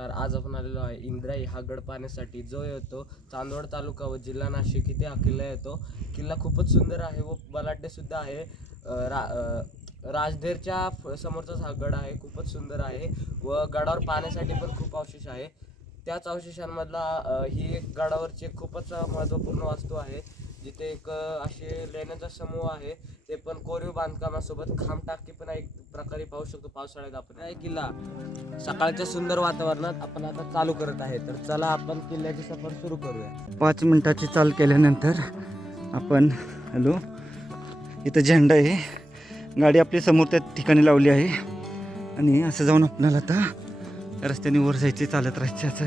नमस्कार. आज आपण आलेलो आहे इंद्राई हा गड पाहण्यासाठी, जो येतो चांदवड तालुका व जिल्हा नाशिक इथे हा किल्ला येतो. किल्ला खूपच सुंदर आहे व बलाढ्य सुद्धा आहे. राजधीरच्या समोरचाच हा गड आहे. खूपच सुंदर आहे व गडावर पाहण्यासाठी पण खूप अवशेष आहे. त्याच अवशेषांमधला ही एक गडावरची खूपच महत्त्वपूर्ण वास्तू आहे, जिथे एक असे लेण्याचा समूह आहे. ते पण कोरीव बांधकामासोबत खांब टाकी पण एक प्रकारे पाहू शकतो. पावसाळ्यात आपण हा किल्ला सकाळच्या सुंदर वातावरणात आपण आता चालू करत आहे. तर चला आपण किल्ल्याची सफर सुरू करूया. 5 मिनिटाची चाल केल्यानंतर आपण हॅलो, इथं झेंडा आहे. गाडी आपली समोर त्या ठिकाणी लावली आहे आणि असं जाऊन आपल्याला आता रस्त्याने वर जायचे, चालत राहायचे. असं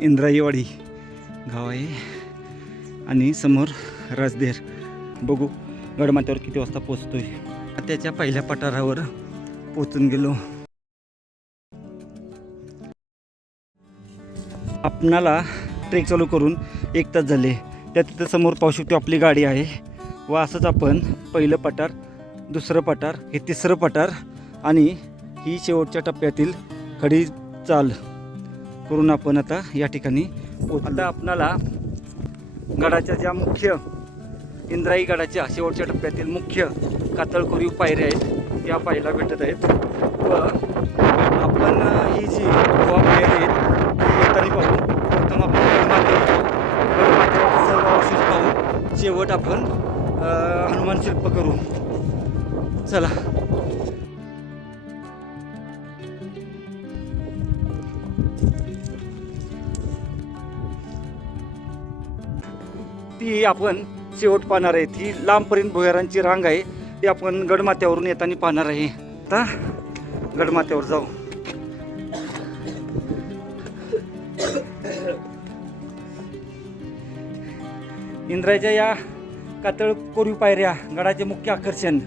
इंद्राईवाडी गाव आहे आणि समोर राजधीर. बघू गडमाथ्यावर किती वाजता पोचतोय. त्याच्या पहिल्या पठारावर पोचून गेलो. आपणाला ट्रेक चालू करून 1 तास झाले. त्या तिथं समोर पाहू शकतो आपली गाडी आहे व असंच आपण पहिलं पठार, दुसरं पठार, हे तिसरं पठार आणि ही शेवटच्या टप्प्यातील खडी चाल करून आपण आता या ठिकाणी आता आपणाला गडाच्या ज्या मुख्य इंद्राई गडाच्या शेवटच्या टप्प्यातील मुख्य कातळकोरीव पायऱ्या आहेत त्या पाहायला भेटत आहेत. व आपण ही जी गुहा आहेत येताना पाहू. प्रथम आपण गडमाथ्यावर सर्व अवशेष पाहू. शेवट आपण हनुमान शिल्प करू. चला. ती आपण शेवट पाहणार आहे. ती लांबपर्यंत भुयारांची रांग आहे. ती आपण गडमाथ्यावरून येताना पाहणार आहे. आता गडमाथ्यावर जाऊ. इंद्राईच्या या कातळ कोरीव पायऱ्या गडाचे मुख्य आकर्षण.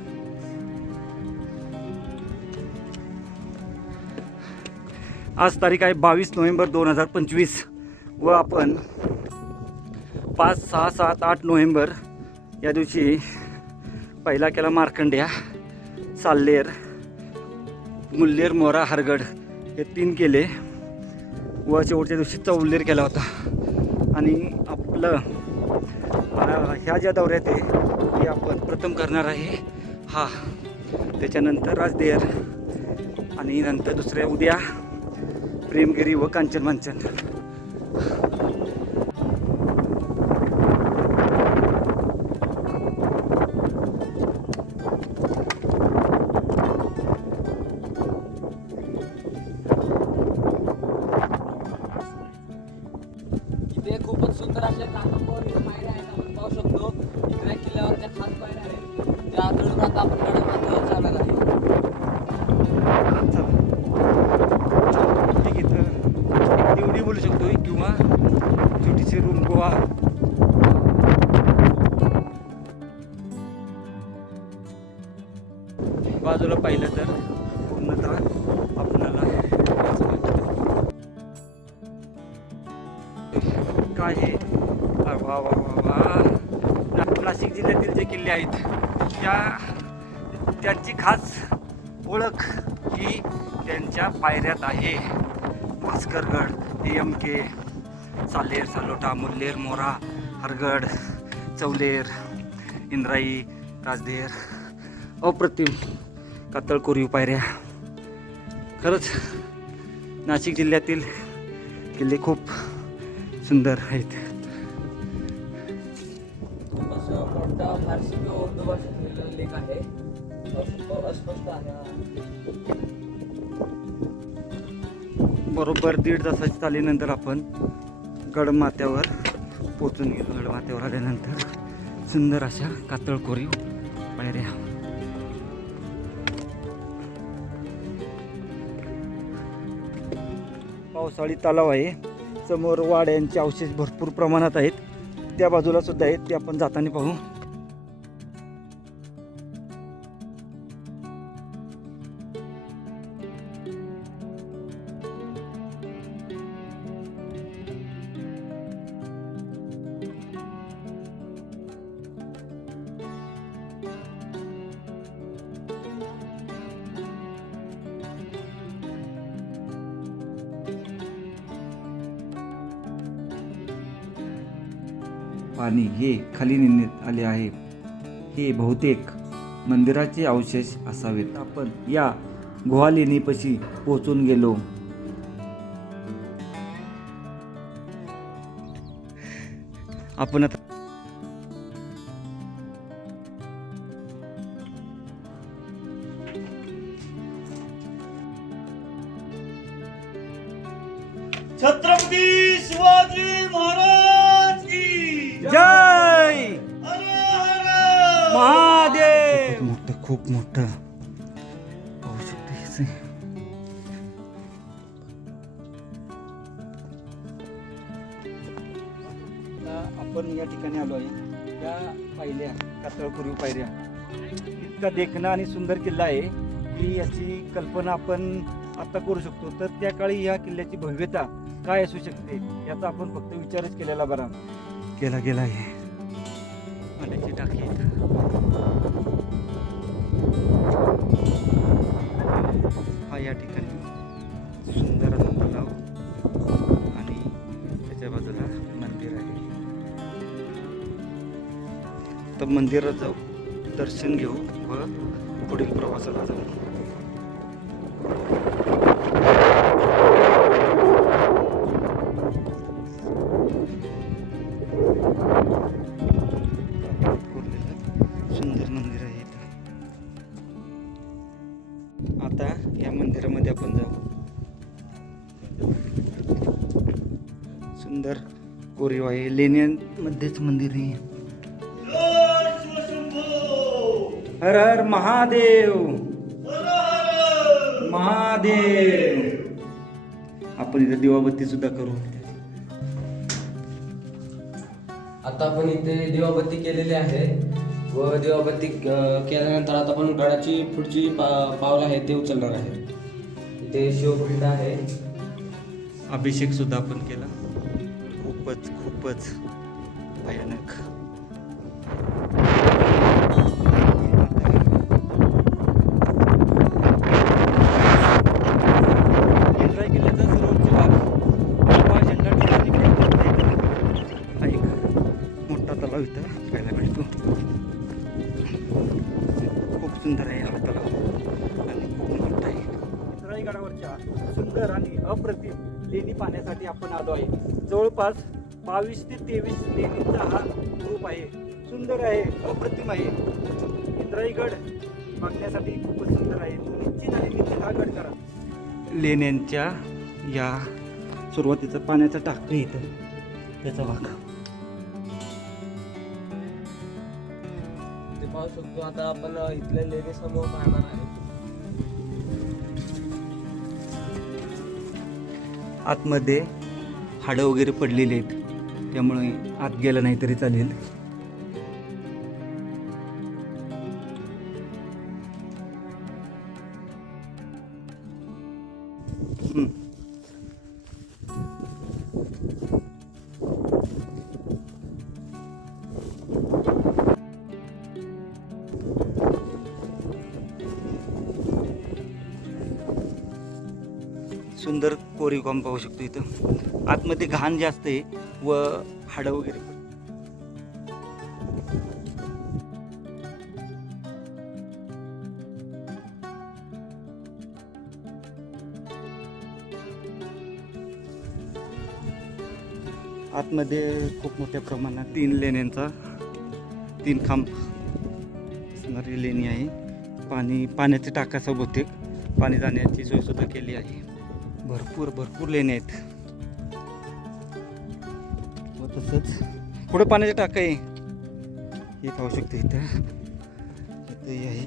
आज तारीख आहे 22 नोव्हेंबर 2025 व आपण 5, 6, 7, 8 नोव्हेंबर या दिवशी पहिला केला मार्कंड्या, साल्लेर, मुल्लेर, मोरा, हरगड हे 3 केले व शेवटच्या दिवशी चौल्लेर केला होता. आणि आपलं ह्या ज्या दौऱ्यात आहे ते आपण प्रथम करणार आहे हा. त्याच्यानंतर राजधीर आणि नंतर दुसऱ्या उद्या प्रेमगिरी व कांचन मांचन. इथे खूपच सुंदर अशा कातळकोरीव पायऱ्या आहेत. आपण पाहू शकतो इंद्राई किल्ल्यावर त्या खास पायऱ्या आहेत. त्या आदळून आता आपण गडावर जाणार आहे. ठीक इथं देवडी बोलू शकतो किंवा छोटीशी रूम गोवा. बाजूला पाहिलं तर पूर्णतः आपल्याला काय आहे. वा वा वा वा. नाशिक जिल्ह्यातील जे किल्ले आहेत त्यांची खास ओळख ही त्यांच्या पायऱ्यात आहे. भास्करगड, AMK, साल्लेर, सालोटा, मुल्लेर, मोरा, हरगड, चौलेर, इंद्राई, राजधीर. अप्रतिम कातळकोरीव पायऱ्या. खरंच नाशिक जिल्ह्यातील किल्ले खूप सुंदर आहेत. खूपच मोठा फारसी किंवा उर्दू भाषेतील लेख आहे. अस्पष्ट आहे. बरोबर 1.5 तासाची चालीनंतर आपण गडमाथ्यावर पोचून गेलो. गडमाथ्यावर आल्यानंतर सुंदर अशा कातळकोरीव पायऱ्या. पावसाळी तलाव आहे. समोर वाड्यांचे अवशेष भरपूर प्रमाणात आहेत. त्या बाजूला सुद्धा आहेत, ते आपण जाताना पाहू. पाणी हे खाली नेण्यात आले आहे. हे बहुतेक मंदिराचे अवशेष असावेत. आपण या गुहा लेणीपाशी पोहोचून गेलो. आपण आता छत्रपती शिवाजी महाराज की जय हर हर महादेव. खूप मोठं पाहू शकतो हे. आपण या ठिकाणी आलो आहे. त्या पायऱ्या कातळपूर्वी पायऱ्या इतका देखणा आणि सुंदर किल्ला आहे की याची कल्पना आपण आता करू शकतो. तर त्या काळी या किल्ल्याची भव्यता काय असू शकते याचा आपण फक्त विचारच केलेला बरा केला गेला आहे. पाण्याची टाकी हा या ठिकाणी सुंदर असा तलाव आणि त्याच्या बाजूला मंदिर आहे. तर मंदिरात जाऊ, दर्शन घेऊ व पुढील प्रवासाला जाऊ. सुंदर मंदिर आहे इथं. आता या मंदिरामध्ये आपण जाऊ. सुंदर कोरीव आहे. लेण्यांमध्येच मंदिर आहे. हर हर महादेव. महादेव. आपण इथे दिवाबत्ती सुद्धा करू. आता आपण इथे दिवाबत्ती केलेली आहे व दिवाबत्ती केल्यानंतर आता आपण गडाची पुढची पावलं आहे ते उचलणार आहे. इथे शिवपिंड आहे. अभिषेक सुद्धा आपण केला. खूपच भयानक. इंद्राई किल्ल्याचा सर्वोच्च भाग हा झेंडा ठिकाणी हा एक मोठा तलाव इथं पाहायला मिळतो. खूप सुंदर आहे हा तलाव आणि खूप मोठा आहे. इंद्राई गडावरच्या सुंदर आणि अप्रतिम लेणी पाहण्यासाठी आपण आलो आहे. जवळपास 22 ते 23 लेणींचा हा ग्रुप आहे. सुंदर आहे, अप्रतिम आहे. इंद्राईगड बघण्यासाठी खूपच सुंदर आहे. निश्चित आणि निश्चित हा गड करा. लेण्यांच्या या सुरुवातीचा पाण्याचा टाकतो इथं त्याचा भाग. ते पाहू शकतो. आता आपण इथल्या लेणी समोर पाहणार आहे. आतमध्ये हाडं वगैरे पडलेली आहेत, त्यामुळे आत गेलं नाही तरी चालेल. सुंदर कोरीव काम पाहू शकतो इथं. आतमध्ये घाण जास्त आहे व हाडं वगैरे. आतमध्ये खूप मोठ्या प्रमाणात 3 लेण्यांचा 3 खांब असणारी लेणी आहे. पाण्याचे टाकाचा बहुतेक पाणी जाण्याची सोय सुद्धा केली आहे. भरपूर लेण्या आहेत व तसंच पुढे पाण्याचे टाका आहे हे पाहू शकतो. इथं आहे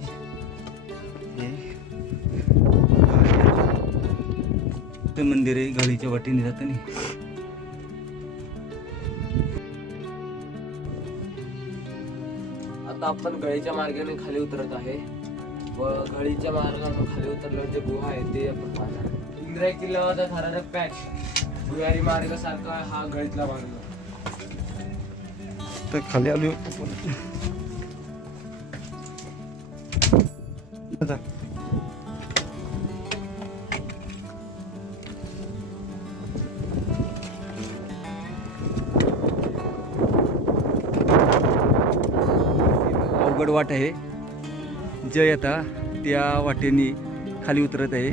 हे मंदिर आहे. गळीच्या वाटेने जातं नाही. आता आपण गळीच्या मार्गाने खाली उतरत आहे व गळीच्या मार्गाने खाली उतरल्यावर जे गुहा आहे ते आपण पाहणार आहे. इंद्राई किल्ल्यावरचा थरारक पॅच भुयारी मार्गासारखा हा गळीतला मार्ग. तर खाली आलो. अवघड वाट आहे. जय आता त्या वाटेने खाली उतरत आहे.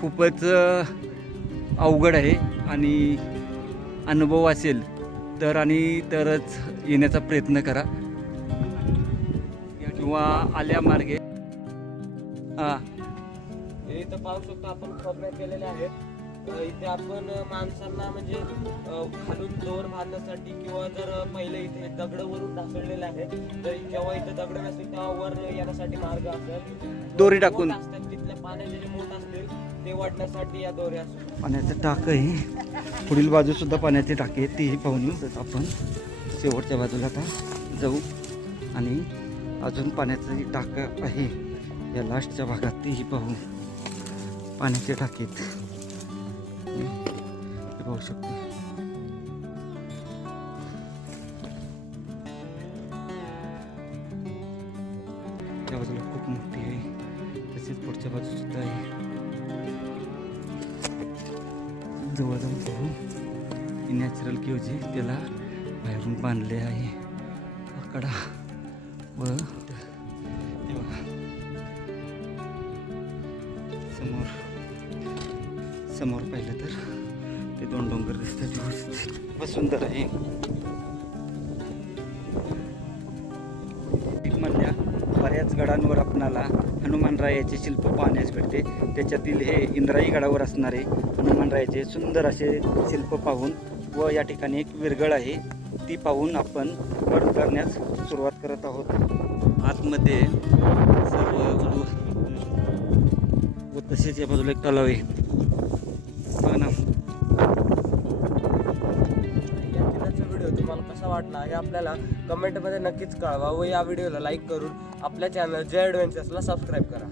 खूपच अवघड आहे आणि अनुभव असेल तर आणि तरच येण्याचा प्रयत्न करा किंवा आल्या मार्गे हां हे इथं पाहू शकतो आपण खबऱ्या केलेल्या आहेत. इथे आपण माणसांना म्हणजे खालून दोर बांधण्यासाठी किंवा जर पहिले इथे दगड वरून ढासळलेले आहे तर जेव्हा इथे दगड नसतील तेव्हा वर येण्यासाठी मार्ग असेल. दोरी टाकून. मोठ असतात तिथल्या पाण्याचे जे मोठ असतील ते वाढण्यासाठी या दोऱ्या असतात. पाण्याचं टाक आहे. पुढील बाजूसुद्धा पाण्याची टाकी आहे, तीही पाहून येऊ. तर आपण शेवटच्या बाजूला आता जाऊ आणि अजून पाण्याचं जी टाकं आहे या लास्टच्या भागात तीही पाहू. पाण्याच्या टाकीत हे पाहू शकतो. या बाजूला खूप मोठी आहे, तसेच पुढच्या बाजू सुद्धा आहे. जवळ जाऊन पाहू. ही नॅचरल केव जी त्याला बाहेरून बांधले आहे आकडा व हे बघा समोर पाहिलं तर ते दोन डोंगर दिसतात. खूप सुंदर आहे. मधल्या बऱ्याच गडांवर आपणाला हनुमानरायाचे शिल्प पाहण्यास भेटते. त्याच्यातील हे इंद्राई गडावर असणारे हनुमानरायाचे सुंदर असे शिल्प पाहून व या ठिकाणी एक विरगळ आहे ती पाहून आपण गड उतरण्यास सुरुवात करत आहोत. आतमध्ये सर्व व तसेच या बाजूला एक तलाव आहे. बघा ना. या व्हिडिओ तुम्हाला कसा वाटला हे आपल्याला कमेंटमध्ये नक्कीच कळवा व या व्हिडिओला लाईक करून आपल्या चॅनल जय ॲडव्हेंचर्सला सबस्क्राईब करा.